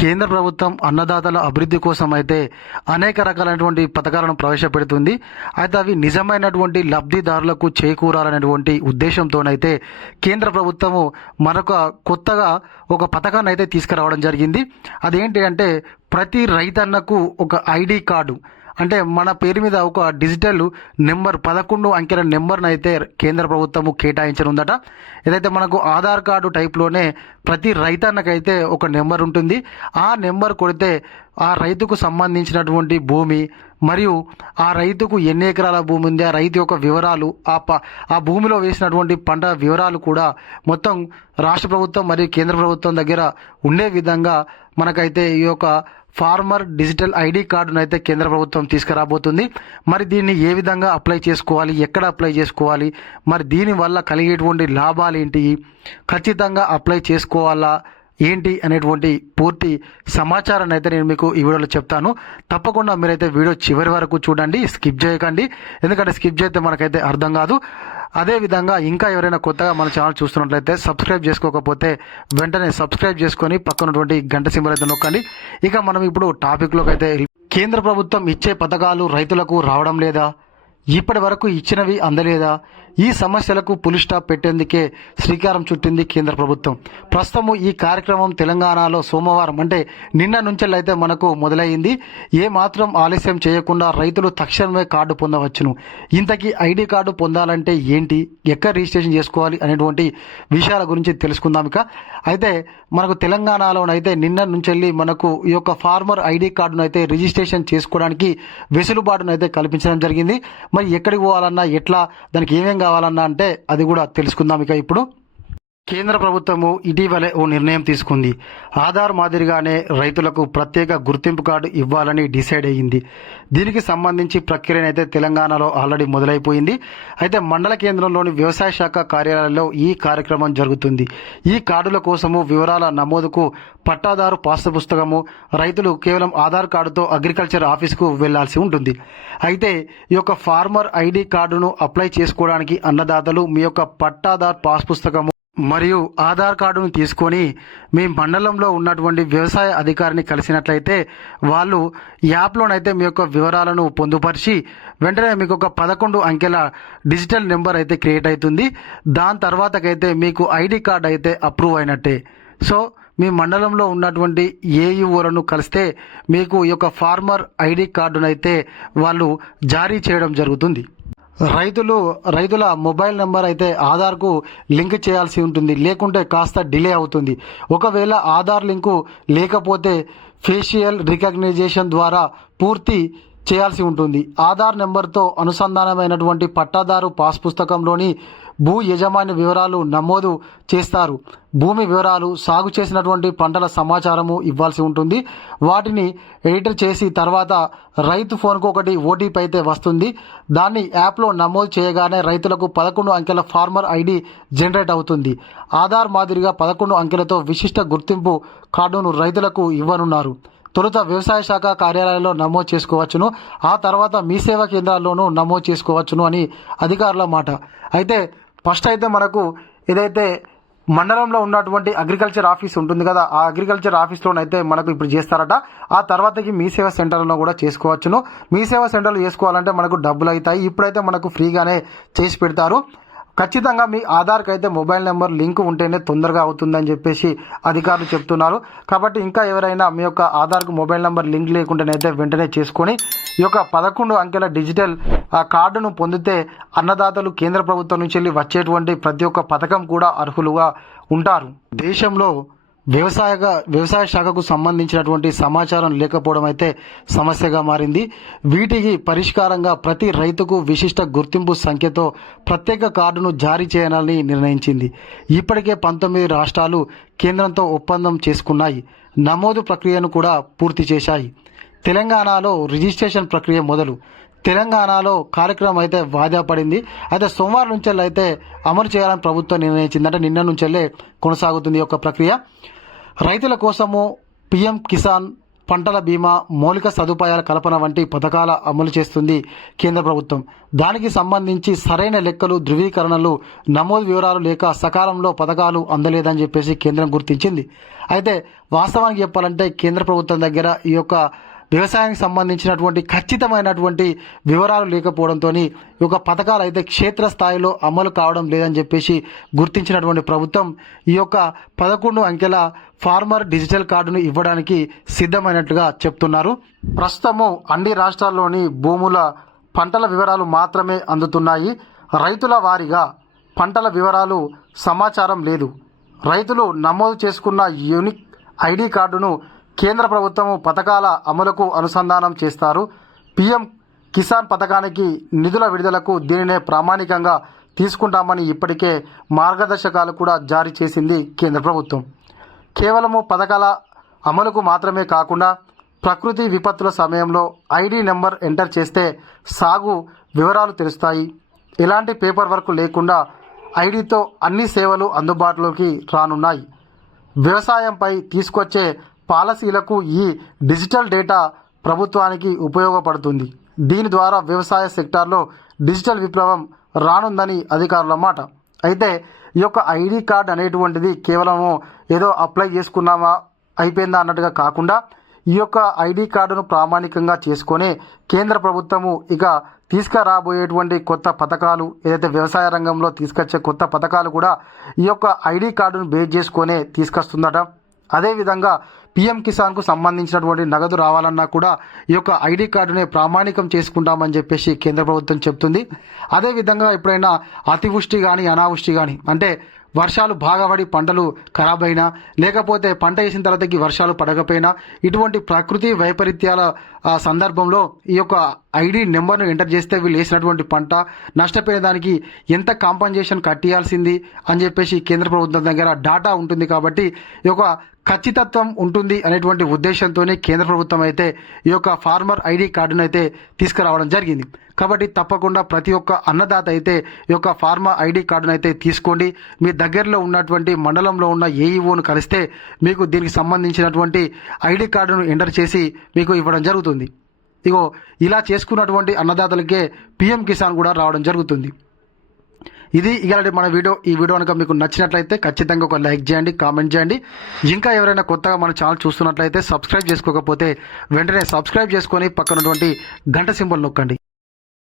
కేంద్ర ప్రభుత్వం అన్నదాతల అభివృద్ధి కోసం అయితే అనేక రకాలైనటువంటి పథకాలను ప్రవేశపెడుతుంది. అయితే అవి నిజమైనటువంటి లబ్ధిదారులకు చేకూరాలనేటువంటి ఉద్దేశంతోనైతే కేంద్ర ప్రభుత్వము మరొక కొత్తగా ఒక పథకాన్ని అయితే తీసుకురావడం జరిగింది. అదేంటి అంటే ప్రతి రైతన్నకు ఒక ఐడి కార్డు. అంటే మన పేరు మీద ఒక డిజిటల్ నెంబర్ పదకొండు అంకెల నెంబర్ని అయితే కేంద్ర ప్రభుత్వము కేటాయించనుందట. ఏదైతే మనకు ఆధార్ కార్డు టైప్లోనే ప్రతి రైతన్నకైతే ఒక నెంబర్ ఉంటుంది. ఆ నెంబర్ కొడితే ఆ రైతుకు సంబంధించినటువంటి భూమి మరియు ఆ రైతుకు ఎన్ని ఎకరాల భూమి ఉంది ఆ రైతు యొక్క వివరాలు ఆ ప ఆ భూమిలో వేసినటువంటి పంట వివరాలు కూడా మొత్తం రాష్ట్ర ప్రభుత్వం మరియు కేంద్ర ప్రభుత్వం దగ్గర ఉండే విధంగా మనకైతే ఈ యొక్క ఫార్మర్ డిజిటల్ ఐడి కార్డును అయితే కేంద్ర ప్రభుత్వం తీసుకురాబోతుంది. మరి దీన్ని ఏ విధంగా అప్లై చేసుకోవాలి? ఎక్కడ అప్లై చేసుకోవాలి? మరి దీనివల్ల కలిగేటువంటి లాభాలు ఏంటి? ఖచ్చితంగా అప్లై చేసుకోవాలా? ఏంటి అనేటువంటి పూర్తి సమాచారాన్ని అయితే నేను మీకు ఈ వీడియోలో చెప్తాను. తప్పకుండా మీరైతే వీడియో చివరి వరకు చూడండి. స్కిప్ చేయకండి. ఎందుకంటే స్కిప్ చేస్తే మనకైతే అర్థం కాదు. అదేవిధంగా ఇంకా ఎవరైనా కొత్తగా మన ఛానల్ చూస్తున్నట్లయితే సబ్స్క్రైబ్ చేసుకోకపోతే వెంటనే సబ్స్క్రైబ్ చేసుకొని పక్కనటువంటి గంట సింబల్ అయితే నొక్కండి. ఇక మనం ఇప్పుడు టాపిక్లోకి అయితే కేంద్ర ప్రభుత్వం ఇచ్చే పథకాలు రైతులకు రావడం లేదా? ఇప్పటి వరకు ఇచ్చినవి అందలేదా? ఈ సమస్యలకు పులి స్టాప్ పెట్టేందుకే శ్రీకారం చుట్టింది కేంద్ర ప్రభుత్వం. ప్రస్తుతం ఈ కార్యక్రమం తెలంగాణలో సోమవారం అంటే నిన్న నుంచెల్లైతే మనకు మొదలైంది ఏ మాత్రం ఆలస్యం చేయకుండా రైతులు తక్షణమే కార్డు పొందవచ్చును. ఇంతకీ ఐడి కార్డు పొందాలంటే ఏంటి? ఎక్కడ రిజిస్ట్రేషన్ చేసుకోవాలి అనేటువంటి విషయాల గురించి తెలుసుకుందాం ఇక. అయితే మనకు తెలంగాణలోనైతే నిన్న నుంచెల్లి మనకు ఈ యొక్క ఫార్మర్ ఐడి కార్డును అయితే రిజిస్ట్రేషన్ చేసుకోవడానికి వెసులుబాటును అయితే కల్పించడం జరిగింది. మరి ఎక్కడికి పోవాలన్నా ఎట్లా? దానికి ఏమేం కావాలన్నా అంటే అది కూడా తెలుసుకుందాం ఇక ఇప్పుడు. కేంద్ర ప్రభుత్వము ఇటీవలే ఓ నిర్ణయం తీసుకుంది. ఆధార్ మాదిరిగానే రైతులకు ప్రత్యేక గుర్తింపు కార్డు ఇవ్వాలని డిసైడ్ అయ్యింది. దీనికి సంబంధించి ప్రక్రియనైతే తెలంగాణలో ఆల్రెడీ మొదలైపోయింది. అయితే మండల కేంద్రంలోని వ్యవసాయ శాఖ కార్యాలయంలో ఈ కార్యక్రమం జరుగుతుంది. ఈ కార్డుల కోసము వివరాల నమోదుకు పట్టాదారు పాస్ పుస్తకము రైతులు కేవలం ఆధార్ కార్డుతో అగ్రికల్చర్ ఆఫీస్కు వెళ్ళాల్సి ఉంటుంది. అయితే ఈ యొక్క ఫార్మర్ ఐడి కార్డును అప్లై చేసుకోవడానికి అన్నదాతలు మీ యొక్క పట్టాదార్ పాస్ పుస్తకము మరియు ఆధార్ కార్డును తీసుకొని మీ మండలంలో ఉన్నటువంటి వ్యవసాయ అధికారిని కలిసినట్లయితే వాళ్ళు యాప్లోనైతే మీ యొక్క వివరాలను పొందుపరిచి వెంటనే మీకు ఒక పదకొండు అంకెల డిజిటల్ నెంబర్ అయితే క్రియేట్ అవుతుంది. దాని తర్వాతకైతే మీకు ఐడి కార్డ్ అయితే అప్రూవ్ అయినట్టే. సో మీ మండలంలో ఉన్నటువంటి ఏఈఓలను కలిస్తే మీకు ఈ యొక్క ఫార్మర్ ఐడి కార్డునైతే వాళ్ళు జారీ చేయడం జరుగుతుంది. రైతులు రైతుల మొబైల్ నెంబర్ అయితే ఆధార్కు లింక్ చేయాల్సి ఉంటుంది. లేకుంటే కాస్త డిలే అవుతుంది. ఒకవేళ ఆధార్ లింకు లేకపోతే ఫేషియల్ రికగ్నైజేషన్ ద్వారా పూర్తి చేయాల్సి ఉంటుంది. ఆధార్ నెంబర్తో అనుసంధానమైనటువంటి పట్టాదారు పాస్ పుస్తకంలోని భూ యజమాని వివరాలు నమోదు చేస్తారు. భూమి వివరాలు సాగు చేసినటువంటి పంటల సమాచారము ఇవ్వాల్సి ఉంటుంది. వాటిని ఎడిటర్ చేసి తర్వాత రైతు ఫోన్కు ఒకటి ఓటీపీ అయితే వస్తుంది. దాన్ని యాప్లో నమోదు చేయగానే రైతులకు పదకొండు అంకెల ఫార్మర్ ఐడి జనరేట్ అవుతుంది. ఆధార్ మాదిరిగా పదకొండు అంకెలతో విశిష్ట గుర్తింపు కార్డును రైతులకు ఇవ్వనున్నారు. తొలుత వ్యవసాయ శాఖ కార్యాలయంలో నమోదు చేసుకోవచ్చును. ఆ తర్వాత మీ సేవా కేంద్రాల్లోనూ నమోదు చేసుకోవచ్చును అని అధికారుల మాట. అయితే ఫస్ట్ అయితే మనకు ఏదైతే మండలంలో ఉన్నటువంటి అగ్రికల్చర్ ఆఫీస్ ఉంటుంది కదా ఆ అగ్రికల్చర్ ఆఫీస్లోనైతే మనకు ఇప్పుడు చేస్తారట. ఆ తర్వాతకి మీ సేవా సెంటర్లో కూడా చేసుకోవచ్చును. మీ సేవా సెంటర్లో చేసుకోవాలంటే మనకు డబ్బులు అవుతాయి. ఇప్పుడైతే మనకు ఫ్రీగానే చేసి పెడతారు. ఖచ్చితంగా మీ ఆధార్కి అయితే మొబైల్ నెంబర్ లింక్ ఉంటేనే తొందరగా అవుతుందని చెప్పేసి అధికారులు చెప్తున్నారు. కాబట్టి ఇంకా ఎవరైనా మీ యొక్క ఆధార్కు మొబైల్ నెంబర్ లింక్ లేకుండానైతే వెంటనే చేసుకొని ఈ యొక్క పదకొండు అంకెల డిజిటల్ ఆ కార్డును పొందితే అన్నదాతలు కేంద్ర ప్రభుత్వం నుంచి వెళ్ళి వచ్చేటువంటి ప్రతి ఒక్క పథకం కూడా అర్హులుగా ఉంటారు. దేశంలో వ్యవసాయ వ్యవసాయ శాఖకు సంబంధించినటువంటి సమాచారం లేకపోవడం అయితే సమస్యగా మారింది. వీటికి పరిష్కారంగా ప్రతి రైతుకు విశిష్ట గుర్తింపు సంఖ్యతో ప్రత్యేక కార్డును జారీ చేయాలని నిర్ణయించింది. ఇప్పటికే పంతొమ్మిది రాష్ట్రాలు కేంద్రంతో ఒప్పందం చేసుకున్నాయి. నమోదు ప్రక్రియను కూడా పూర్తి చేశాయి. తెలంగాణలో రిజిస్ట్రేషన్ ప్రక్రియ మొదలు. తెలంగాణలో కార్యక్రమం అయితే వాయిదా పడింది. అయితే సోమవారం నుంచి అయితే అమలు చేయాలని ప్రభుత్వం నిర్ణయించిందంటే నిన్న నుంచెల్లే కొనసాగుతుంది ఈ యొక్క ప్రక్రియ. రైతుల కోసము పీఎం కిసాన్ పంటల బీమా మౌలిక సదుపాయాల కల్పన వంటి పథకాల అమలు చేస్తుంది కేంద్ర ప్రభుత్వం. దానికి సంబంధించి సరైన లెక్కలు ధృవీకరణలు నమోదు వివరాలు లేక సకాలంలో పథకాలు అందలేదని చెప్పేసి కేంద్రం గుర్తించింది. అయితే వాస్తవానికి చెప్పాలంటే కేంద్ర ప్రభుత్వం దగ్గర ఈ యొక్క వ్యవసాయానికి సంబంధించినటువంటి ఖచ్చితమైనటువంటి వివరాలు లేకపోవడంతో ఈ యొక్క పథకాలు అయితే క్షేత్రస్థాయిలో అమలు కావడం లేదని చెప్పేసి గుర్తించినటువంటి ప్రభుత్వం ఈ యొక్క పదకొండు అంకెల ఫార్మర్ డిజిటల్ కార్డును ఇవ్వడానికి సిద్ధమైనట్లుగా చెప్తున్నారు. ప్రస్తుతము అన్ని రాష్ట్రాల్లోని భూముల పంటల వివరాలు మాత్రమే అందుతున్నాయి. రైతుల వారీగా పంటల వివరాలు సమాచారం లేదు. రైతులు నమోదు చేసుకున్న యూనిక్ ఐడి కార్డును కేంద్ర ప్రభుత్వం పథకాల అమలుకు అనుసంధానం చేస్తారు. పిఎం కిసాన్ పథకానికి నిధుల విడుదలకు దీనినే ప్రామాణికంగా తీసుకుంటామని ఇప్పటికే మార్గదర్శకాలు కూడా జారీ చేసింది కేంద్ర ప్రభుత్వం. కేవలము పథకాల అమలుకు మాత్రమే కాకుండా ప్రకృతి విపత్తుల సమయంలో ఐడి నెంబర్ ఎంటర్ చేస్తే సాగు వివరాలు తెలుస్తాయి. ఎలాంటి పేపర్ వర్క్ లేకుండా ఐడితో అన్ని సేవలు అందుబాటులోకి రానున్నాయి. వ్యవసాయంపై తీసుకొచ్చే పాలసీలకు ఈ డిజిటల్ డేటా ప్రభుత్వానికి ఉపయోగపడుతుంది. దీని ద్వారా వ్యవసాయ సెక్టార్లో డిజిటల్ విప్లవం రానుందని అధికారుల మాట. అయితే ఈ యొక్క ఐడి కార్డ్ అనేటువంటిది కేవలము ఏదో అప్లై చేసుకున్నామా అయిపోయిందా అన్నట్టుగా కాకుండా ఈ యొక్క ఐడి కార్డును ప్రామాణికంగా చేసుకొని కేంద్ర ప్రభుత్వము ఇక తీసుకురాబోయేటువంటి కొత్త పథకాలు ఏదైతే వ్యవసాయ రంగంలో తీసుకొచ్చే కొత్త పథకాలు కూడా ఈ యొక్క ఐడి కార్డును బేస్ చేసుకొనే తీసుకొస్తుందట. అదేవిధంగా పిఎం కిసాన్కు సంబంధించినటువంటి నగదు రావాలన్నా కూడా ఈ యొక్క ఐడి కార్డుని ప్రామాణికం చేసుకుంటామని చెప్పేసి కేంద్ర ప్రభుత్వం చెప్తుంది. అదేవిధంగా ఎప్పుడైనా అతివృష్టి కానీ అనావృష్టి కానీ అంటే వర్షాలు బాగా పడి పంటలు ఖరాబ్ అయినా లేకపోతే పంట వేసిన తర్వాతకి వర్షాలు పడకపోయినా ఇటువంటి ప్రకృతి వైపరీత్యాల సందర్భంలో ఈ యొక్క ఐడి నెంబర్ను ఎంటర్ చేస్తే వీళ్ళు వేసినటువంటి పంట నష్టపోయిన దానికి ఎంత కాంపన్సేషన్ కట్టియాల్సింది అని చెప్పేసి కేంద్ర ప్రభుత్వం దగ్గర డాటా ఉంటుంది కాబట్టి ఈ యొక్క ఖచ్చితత్వం ఉంటుంది అనేటువంటి ఉద్దేశంతోనే కేంద్ర ప్రభుత్వం అయితే ఈ యొక్క ఫార్మర్ ఐడి కార్డును అయితే తీసుకురావడం జరిగింది. కాబట్టి తప్పకుండా ప్రతి ఒక్క అన్నదాత అయితే ఈ యొక్క ఫార్మర్ ఐడి కార్డును అయితే తీసుకోండి. మీ దగ్గరలో ఉన్నటువంటి మండలంలో ఉన్న ఏఈఓను కలిస్తే మీకు దీనికి సంబంధించినటువంటి ఐడి కార్డును ఎంటర్ చేసి మీకు ఇవ్వడం జరుగుతుంది. ఇగో ఇలా చేసుకున్నటువంటి అన్నదాతలకే పిఎం కిసాన్ కూడా రావడం జరుగుతుంది. ఇది ఇలాంటి మన వీడియో ఈ వీడియో కనుక మీకు నచ్చినట్లయితే ఖచ్చితంగా ఒక లైక్ చేయండి కామెంట్ చేయండి. ఇంకా ఎవరైనా కొత్తగా మన ఛానల్ చూస్తున్నట్లయితే సబ్స్క్రైబ్ చేసుకోకపోతే వెంటనే సబ్స్క్రైబ్ చేసుకొని పక్కనటువంటి గంట సింబల్ నొక్కండి.